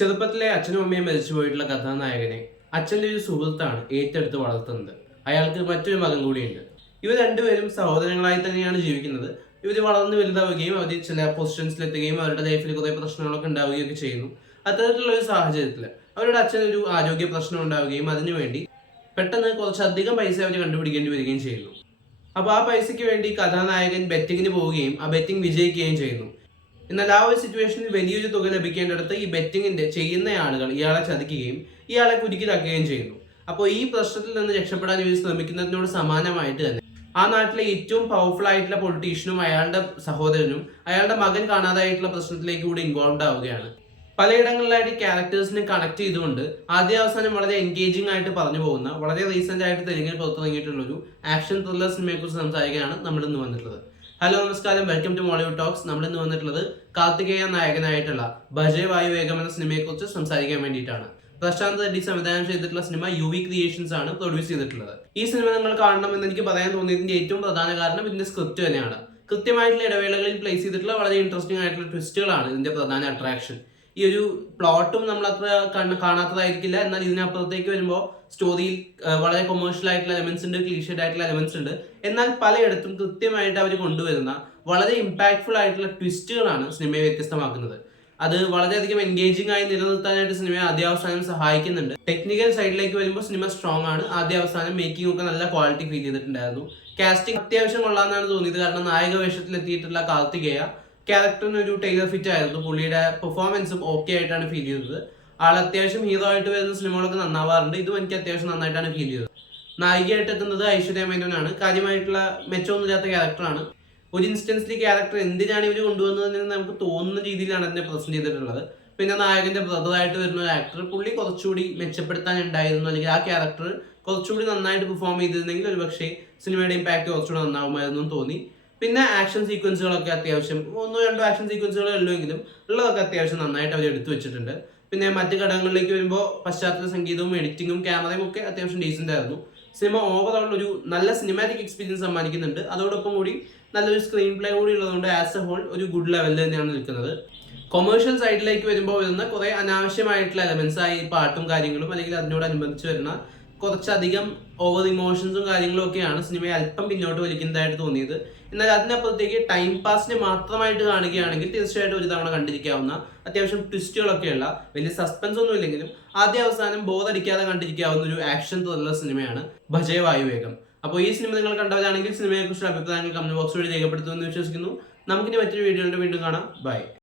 ചെറുപ്പത്തിലെ അച്ഛനും അമ്മയും മരിച്ചു പോയിട്ടുള്ള കഥാനായകനെ അച്ഛന്റെ ഒരു സുഹൃത്താണ് ഏറ്റെടുത്ത് വളർത്തുന്നത്. അയാൾക്ക് മറ്റൊരു മകൻ കൂടിയുണ്ട്. ഇവർ രണ്ടുപേരും സഹോദരങ്ങളായി തന്നെയാണ് ജീവിക്കുന്നത്. ഇവർ വളർന്നു വലുതാവുകയും അവർ ചില പൊസിഷൻസിലെത്തുകയും അവരുടെ ലൈഫിൽ കുറേ പ്രശ്നങ്ങളൊക്കെ ഉണ്ടാവുകയൊക്കെ ചെയ്യുന്നു. അത്തരത്തിലുള്ള ഒരു സാഹചര്യത്തിൽ അവരുടെ അച്ഛൻ ഒരു ആരോഗ്യ പ്രശ്നം ഉണ്ടാവുകയും അതിനുവേണ്ടി പെട്ടെന്ന് കുറച്ചധികം പൈസ അവർ കണ്ടുപിടിക്കേണ്ടി വരികയും ചെയ്യുന്നു. അപ്പോൾ ആ പൈസയ്ക്ക് വേണ്ടി കഥാനായകൻ ബെറ്റിങ്ങിന് പോവുകയും ആ ബെറ്റിംഗ് വിജയിക്കുകയും ചെയ്യുന്നു. എന്നാൽ ആ ഒരു സിറ്റുവേഷനിൽ വലിയൊരു തുക ലഭിക്കേണ്ടടുത്ത് ഈ ബെറ്റിങ്ങിന്റെ ചെയ്യുന്ന ആളുകൾ ഇയാളെ ചതിക്കുകയും ഇയാളെ കുരുക്കിലാക്കുകയും ചെയ്യുന്നു. അപ്പോൾ ഈ പ്രശ്നത്തിൽ നിന്ന് രക്ഷപ്പെടാൻ ഇവർ ശ്രമിക്കുന്നതിനോട് സമാനമായിട്ട് തന്നെ ആ നാട്ടിലെ ഏറ്റവും പവർഫുൾ ആയിട്ടുള്ള പൊളിറ്റീഷ്യനും അയാളുടെ സഹോദരനും അയാളുടെ മകൻ കാണാതായിട്ടുള്ള പ്രശ്നത്തിലേക്ക് കൂടി ഇൻവോൾവ് ആവുകയാണ്. പലയിടങ്ങളിലായിട്ട് ക്യാരക്ടേഴ്സിനെ കണക്ട് ചെയ്തുകൊണ്ട് ആദ്യ അവസാനം വളരെ എൻഗേജിംഗ് ആയിട്ട് പറഞ്ഞു പോകുന്ന വളരെ റീസെന്റ് ആയിട്ട് തെലുങ്കിൽ പുറത്തിറങ്ങിയിട്ടുള്ള ഒരു ആക്ഷൻ ത്രില്ലർ സിനിമയെ കുറിച്ച് സംസാരിക്കാനാണ് നമ്മൾ ഇന്ന് വന്നിട്ടുള്ളത്. ഹലോ നമസ്കാരം. വെൽക്കം ടു മോളിവുഡ് ടോക്സ് നമ്മൾ ഇന്ന് വന്നിട്ടുള്ളത് കാർത്തികേയ നായകനായിട്ടുള്ള ഭജയ വായു വേഗം എന്ന സിനിമയെക്കുറിച്ച് സംസാരിക്കാൻ വേണ്ടിയിട്ടാണ്. പ്രശാന്ത് റെഡ്ഡി സംവിധാനം ചെയ്തിട്ടുള്ള സിനിമ യു വി ക്രിയേഷൻസ് ആണ് പ്രൊഡ്യൂസ് ചെയ്തിട്ടുള്ളത്. ഈ സിനിമ നിങ്ങൾ കാണണം എന്ന് എനിക്ക് പറയാൻ തോന്നിയതിന്റെ ഏറ്റവും പ്രധാന കാരണം ഇതിന്റെ സ്ക്രിപ്റ്റ് തന്നെയാണ്. കൃത്യമായിട്ടുള്ള ഇടവേളകളിൽ പ്ലേസ് ചെയ്തിട്ടുള്ള വളരെ ഇൻട്രസ്റ്റിംഗ് ആയിട്ടുള്ള ട്വിസ്റ്റുകളാണ് ഇതിന്റെ പ്രധാന അട്രാക്ഷൻ ഈ ഒരു പ്ലോട്ടും നമ്മൾ അത്ര കാണാത്തതായിരിക്കില്ല. എന്നാൽ ഇതിനപ്പുറത്തേക്ക് വരുമ്പോൾ സ്റ്റോറിയിൽ വളരെ കൊമേഴ്ഷ്യൽ ആയിട്ടുള്ള എലമെന്റ്സ് ഉണ്ട് ക്ലീഷ്യഡ് ആയിട്ടുള്ള എലമെന്റ്സ് ഉണ്ട്. എന്നാൽ പലയിടത്തും കൃത്യമായിട്ട് അവർ കൊണ്ടുവരുന്ന വളരെ ഇമ്പാക്ട്ഫുൾ ആയിട്ടുള്ള ട്വിസ്റ്റുകളാണ് സിനിമയെ വ്യത്യസ്തമാക്കുന്നത്. അത് വളരെയധികം എൻഗേജിംഗ് ആയി നിലനിർത്താനായിട്ട് സിനിമയെ ആദ്യാവസാനം സഹായിക്കുന്നുണ്ട്. ടെക്നിക്കൽ സൈഡിലേക്ക് വരുമ്പോൾ സിനിമ സ്ട്രോങ് ആണ്. ആദ്യാവസാനം മേക്കിംഗ് ഒക്കെ നല്ല ക്വാളിറ്റി ഫീൽ ചെയ്തിട്ടുണ്ടായിരുന്നു. കാസ്റ്റിംഗ് അത്യാവശ്യം കൊള്ളാമെന്നാണ് തോന്നിയത്. കാരണം നായക വേഷത്തിൽ എത്തിയിട്ടുള്ള കാർത്തികേയ ക്യാരക്ടറിന് ഒരു ടൈലർ ഫിറ്റ് ആയിരുന്നു. പുള്ളിയുടെ പെർഫോമൻസും ഓക്കെ ആയിട്ടാണ് ഫീൽ ചെയ്തത്. ആൾ അത്യാവശ്യം ഹീറോ ആയിട്ട് വരുന്ന സിനിമകളൊക്കെ നന്നാവാറുണ്ട്. ഇതും എനിക്ക് അത്യാവശ്യം നന്നായിട്ടാണ് ഫീൽ ചെയ്തത്. നായികയായിട്ട് എത്തുന്നത് ഐശ്വര്യ മേനോനാണ്. കാര്യമായിട്ടുള്ള മെച്ചമൊന്നുമില്ലാത്ത ക്യാരക്ടറാണ് ഒരു ഇൻസ്റ്റൻസിൽ ക്യാരക്ടർ എന്തിനാണ് ഇവർ കൊണ്ടുവന്നതെന്ന് നമുക്ക് തോന്നുന്ന രീതിയിലാണ് അതിനെ പ്രസന്റ് ചെയ്തിട്ടുള്ളത്. പിന്നെ നായകന്റെ ബ്രദറായിട്ട് വരുന്ന ഒരു ആക്ടർ പുള്ളി കുറച്ചുകൂടി മെച്ചപ്പെടുത്താൻ ഉണ്ടായിരുന്നു അല്ലെങ്കിൽ ആ ക്യാരക്ടർ കുറച്ചുകൂടി നന്നായിട്ട് പെർഫോം ചെയ്തിരുന്നെങ്കിൽ ഒരുപക്ഷെ സിനിമയുടെ ഇമ്പാക്ട് കുറച്ചുകൂടി നന്നാവുമായിരുന്നു തോന്നി. പിന്നെ ആക്ഷൻ സീക്വൻസുകളൊക്കെ അത്യാവശ്യം ഒന്നോ രണ്ടോ ആക്ഷൻ സീക്വൻസുകളേ ഉള്ളുവെങ്കിലും ഉള്ളതൊക്കെ അത്യാവശ്യം നന്നായിട്ട് അവർ എടുത്തു വെച്ചിട്ടുണ്ട്. പിന്നെ മറ്റ് ഘടകങ്ങളിലേക്ക് വരുമ്പോൾ പശ്ചാത്തല സംഗീതവും എഡിറ്റിങ്ങും ക്യാമറയും ഒക്കെ അത്യാവശ്യം ഡീസന്റ് ആയിരുന്നു. സിനിമ ഓവറോൾ ഒരു നല്ല സിനിമാറ്റിക് എക്സ്പീരിയൻസ് സമ്മാനിക്കുന്നുണ്ട്. അതോടൊപ്പം കൂടി നല്ലൊരു സ്ക്രീൻ പ്ലേ കൂടി ഉള്ളതുകൊണ്ട് ആസ് എ ഹോൾ ഒരു ഗുഡ് ലെവലിൽ തന്നെയാണ് നിൽക്കുന്നത്. കൊമേഴ്ഷ്യൽ സൈഡിലേക്ക് വരുമ്പോൾ വരുന്ന കുറേ അനാവശ്യമായിട്ടുള്ള എലമെന്റ്സ് ആയി പാട്ടും കാര്യങ്ങളും അല്ലെങ്കിൽ അതിനോടനുബന്ധിച്ച് വരുന്ന കുറച്ചധികം ഓവർ ഇമോഷൻസും കാര്യങ്ങളും ഒക്കെയാണ് സിനിമയെ അല്പം പിന്നോട്ട് വലിക്കുന്നതായിട്ട് തോന്നിയത്. എന്നാൽ അതിനപ്പുറത്തേക്ക് ടൈം പാസിന് മാത്രമായിട്ട് കാണുകയാണെങ്കിൽ തീർച്ചയായിട്ടും ഒരു തവണ കണ്ടിരിക്കാവുന്ന അത്യാവശ്യം ട്വിസ്റ്റുകളൊക്കെയുള്ള വലിയ സസ്പെൻസ് ഒന്നും ഇല്ലെങ്കിലും ആദ്യ അവസാനം ബോധടിക്കാതെ കണ്ടിരിക്കാവുന്ന ഒരു ആക്ഷൻ ത്രില്ലർ സിനിമയാണ് ഭജയ വായുവേഗം അപ്പോൾ ഈ സിനിമ നിങ്ങൾ കണ്ടവരാണെങ്കിൽ സിനിമയെക്കുറിച്ചുള്ള അഭിപ്രായങ്ങൾ കമന്റ് ബോക്സ് വഴി രേഖപ്പെടുത്തുമെന്ന് വിശ്വസിക്കുന്നു. നമുക്കിനി മറ്റൊരു വീഡിയോയുടെ വീണ്ടും കാണാം. ബൈ